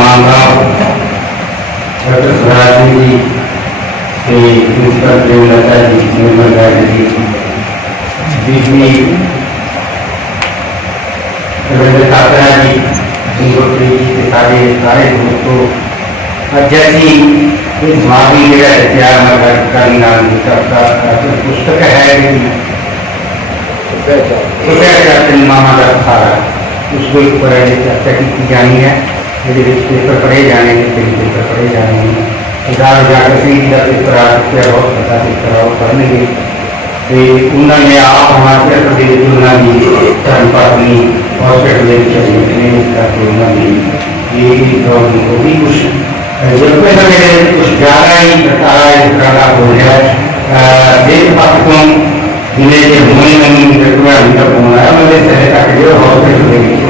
معاملہ جی سارے سارے دوستوں کی پستک ہے سارا اس کو ایک چرچا کی جانی ہے۔ میرے نیوز پیپر پڑھے جانے نیوز پیپر پڑھے جانے ہزار ہزار سیٹ کا پیپر آ چکا بہت بڑا پیپر اور پڑھنے گے انہوں نے آپ ہمارے پردیش انہوں نے دھرم پتنی ہاسپٹل کلینک کر کے انہوں نے یہ گورنمنٹ کو بھی کچھ ضرورت ہے میرے کچھ زیادہ ہی بتایا اترانا ہو گیا دیش پاکوں جنہیں ہونے میں ان کا ہے مجھے سہر کا ہاسپٹل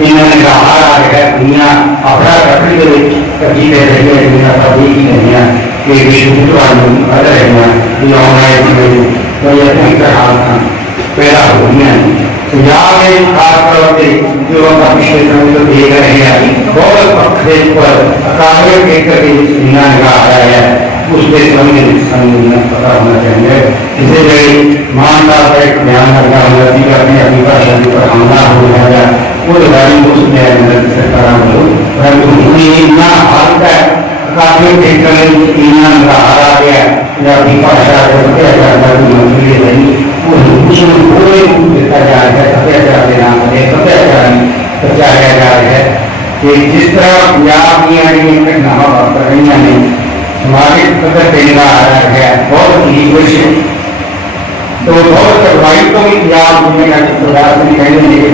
انہوں نے کہا کہ دنیا افرا تفری کے کبھی کہہ رہی ہے دنیا تبھی کی دنیا یہ وشنو قانون ادر رہنا یہ ہمارے دنیا تو یہ کہیں کا حال تھا پیدا دنیا تو یہاں میں خاص طور پہ جو ہم ابھی کو دیکھ رہے ہیں بہت پکڑے پر اکاوے دیکھ کر دنیا نگاہ آ رہا ہے اس کے سمجھ سمجھنا پتا ہونا چاہیے اسی لیے ماں کا ایک بیان کرنا ہوگا کہ اپنی ابھی کا پر حملہ ہو جائے گا کوئی غریب اس میں مدد سے فراہم انہیں اتنا حال ہے کافی ٹیکر ایمان کا ہارا گیا یا بھی پاشا کرتے ہیں میں ایک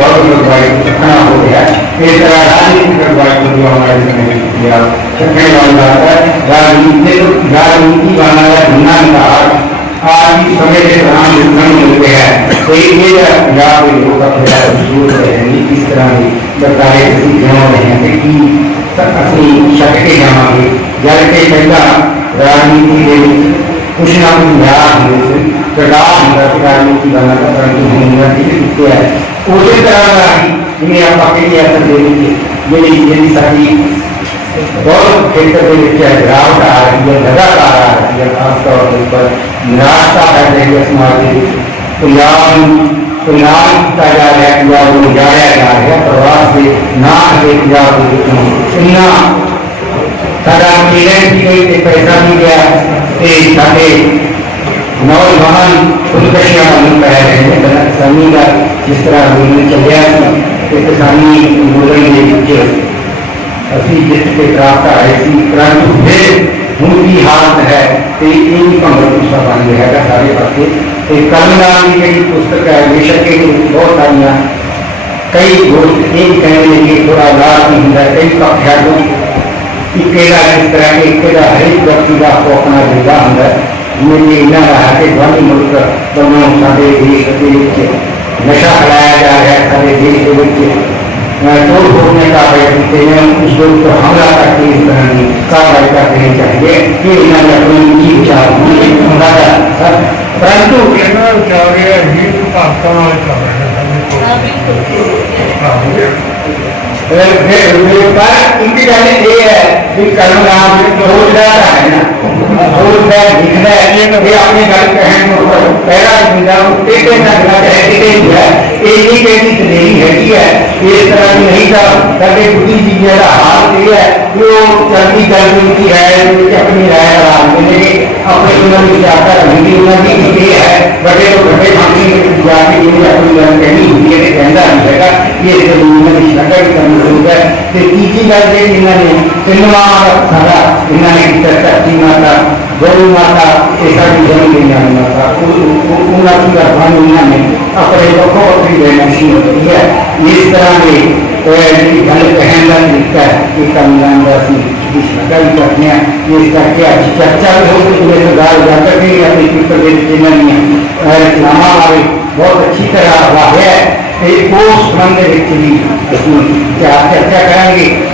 کچھ نہ کچھ نیا ہوتا ہے جی آپ کہیں جیتر آ رہی ہے لگاتار آ رہی ہے خاص طور پر ناشتہ کر رہی ہے پرنام کیا جا رہا ہے گاڑیا جا رہا ہے پرواز کے نا سارا پیسہ بھی گیا ਦੇ ਪੰਜਾਬ ਦੇ ਵਿੱਚੋਂ ਇੰਨਾ ਸਾਡਾ ਪੇਰੈਂਟ ਵੀ ਗਈ ਤੇ ਪੈਸਾ ਵੀ ਗਿਆ ਤੇ ਸਾਡੇ ਨੌਜਵਾਨ ਖੁਦਕਸ਼ੀਆਂ ਨੂੰ ਪੈ ਰਹੇ ਨੇ ਬਣਾ ਕਿਸਾਨੀ ਦਾ ਜਿਸ ਤਰ੍ਹਾਂ ਅੰਦੋਲਨ ਚੱਲਿਆ ਸੀ ਤੇ ਕਿਸਾਨੀ ਅੰਦੋਲਨ ਦੇ ਵਿੱਚ ਅਸੀਂ ਜਿੱਤ ਕੇ ਪ੍ਰਾਪਤ ਆਏ ਸੀ ਪਰੰਤੂ ਫਿਰ ਹੁਣ ਦੀ ਹਾਲਤ ਹੈ ਤੇ ਇਹ ਵੀ ਭੰਗੜ ਪੁਸਤਕ ਬਣ ਗਿਆ ਹੈਗਾ ਸਾਰੇ ਪਾਸੇ ਤੇ ਕਲਮਨਾਮ ਦੀ ਜਿਹੜੀ ਪੁਸਤਕ ਹੈ ਬੇਸ਼ੱਕ ਇਹ ਬਹੁਤ ਸਾਰੀਆਂ ਕਈ ਦੋਸਤ ਇਹ ਵੀ ਕਹਿੰਦੇ ਨੇ ਕਿ ਥੋੜਾ ਲਾਭ ਨਹੀਂ ਹੁੰਦਾ ਕਈ ਪੱਖ ਹੈ ਜੋ ਇਕੇਲਾ ਇਸ ਤਰ੍ਹਾਂ ਕਿ ਇਕੇਲਾ ਹਰੇਕ ਵਿਅਕਤੀ ਦਾ ਆਪੋ ਆਪਣਾ ਜਿੰਦਾ ਹੁੰਦਾ ਹੈ ملی نہ رہا کہ دھونی ملک دونوں کبھی بھی کبھی لکھ کے نشا کرایا جا رہا ہے کبھی بھی کے لکھ کے دور ہونے کا پیسے دیتے ہیں اس دور کو حملہ کا تیز کرنے کاروائی کا کہنے چاہیے۔ کہ انہوں نے اپنی کی بچار ہوں لیکن ہمارا جا رہا ہے پرانتو کہنا چاہ رہے ہیں ہی تو پاکستان آئے چاہ رہے ہیں۔ ہمیں کو ان کی یہ ہے کہ کرم رام روزگار ہے نا اس طرح کی نہیں کرتے یہ ہے کہ اپنی رائے میرے اپنے ماتا گرو ماتا ایسا بھی جنم نہیں جاننا اپنے لوگوں کو بھی ہوتی ہے اس طرح میں غلط پہننا لکھتا کئی کرنے یہ کرتے آج چرچا بھی ہو سکتی ہے سردار جاکر بھی اپنے پیپل کے چینل میں اسلام آباد بہت اچھی طرح ہوا ہے اس کو سمندر بھی چلی چرچا کریں گے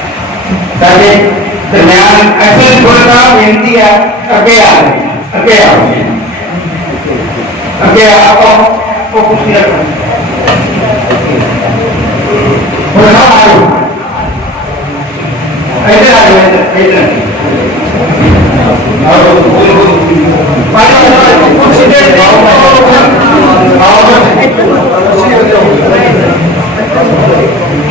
تاکہ درمیان ایسے تھوڑا سا بنتی ہے، اگے آ رہے اگے آ رہے اگے آپ کو کچھ تھوڑا سا آ رہے ایسے آ رہے ہیں اور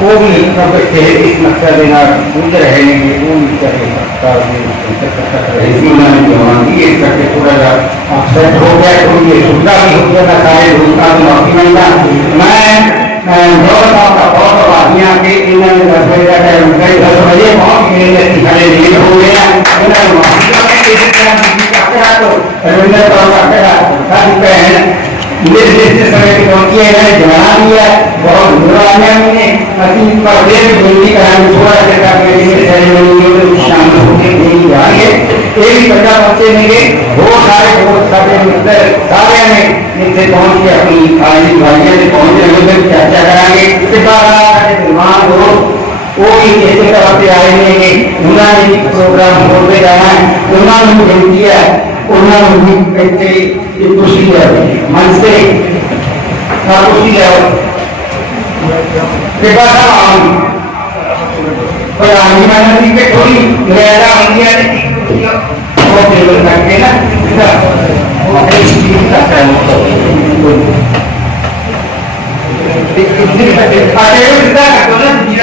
وہ بھی سب کچھ ہے اس مقصد دینا پوچھ رہے ہیں کہ وہ بھی کر رہے ہیں۔ اس میں میں نے جوان دی ایک کر کے تھوڑا جا اپسٹ ہو گیا، تو یہ سنتا بھی ہو گیا تھا، سارے دوستا بھی معافی مانگا۔ میں نوجوانوں کا بہت سب آدمیاں کے انہوں نے دس بجے کا ٹائم کئی دس بجے بہت میرے لیے سکھانے لیے ہو گیا۔ انہوں نے معافی مانگا کہ جس طرح کسی کا کرا تو رویندر پر کا کرا تھا ساری پہن بچے میں سارے پہنچ کے اپنی خالی بھائیوں چرچا کریں گے کے کوئی کیسے کرتے آئے ہیں کہ انہوں نے پروگرام ہو کے جانا ہے انہوں نے بھیجتی ہے انہوں نے بھی کہتے کہ کچھ ہی ہے من سے تھا کچھ ہی ہے پیپا تھا آمی پر آمی میں نے بھی کہ کوئی غیرہ آمی آنے کی وہ تیبل کر کے نا وہ ایسی چیز کا کہنے کو اتنی پہلے آجے ہو جتا ہے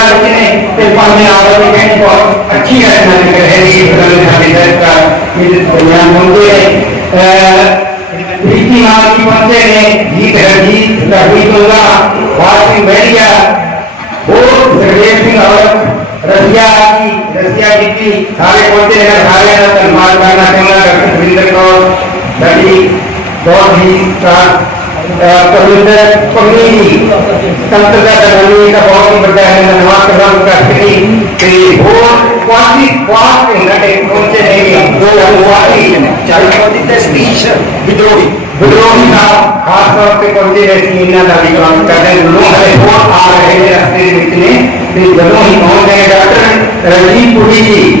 ਯਾਰ ਕਿਨੇ ਤੇ ਪਾਣੇ ਆਵਾ ਕੇ ਕਹਿੰਦੇ ਕੋ ਅੱਛੀ ਐ ਮੈਂ ਕਹੇ ਜੀ ਬਦਲ ਜਾਂਦੇ ਤਾਂ ਕਿ ਦੁਨੀਆ ਮੰਦੇ ਐ ਰੀਤੀ ਨਾਲ ਕੀ ਬੰਦੇ ਨੇ ਜੀ ਬਹਿਜੀ ਤਹਿਬੀ ਤੋਲਾ ਬਾਤੀ ਮੈਡੀਆ ਬਹੁਤ ਫਰੇਸ ਦੀ ਔਰਤ ਰਸ਼ੀਆ ਦੀ ਰਸ਼ੀਆ ਦੀ ਸਾਰੇ ਪਹੁੰਚੇ ਨੇ ਸਾਰੇ ਦਾ ਧੰਨਵਾਦ ਕਰਨਾ ਚਾਹੁੰਦਾ ਡਾਕਟਰ ਵਿੰਦਰ ਕੌਰ ਜੀ ਬਹੁਤ ਹੀ ਤਾਂ کمیونٹی خاص طور پہ کوانٹی کر رہے ہیں لوگ جی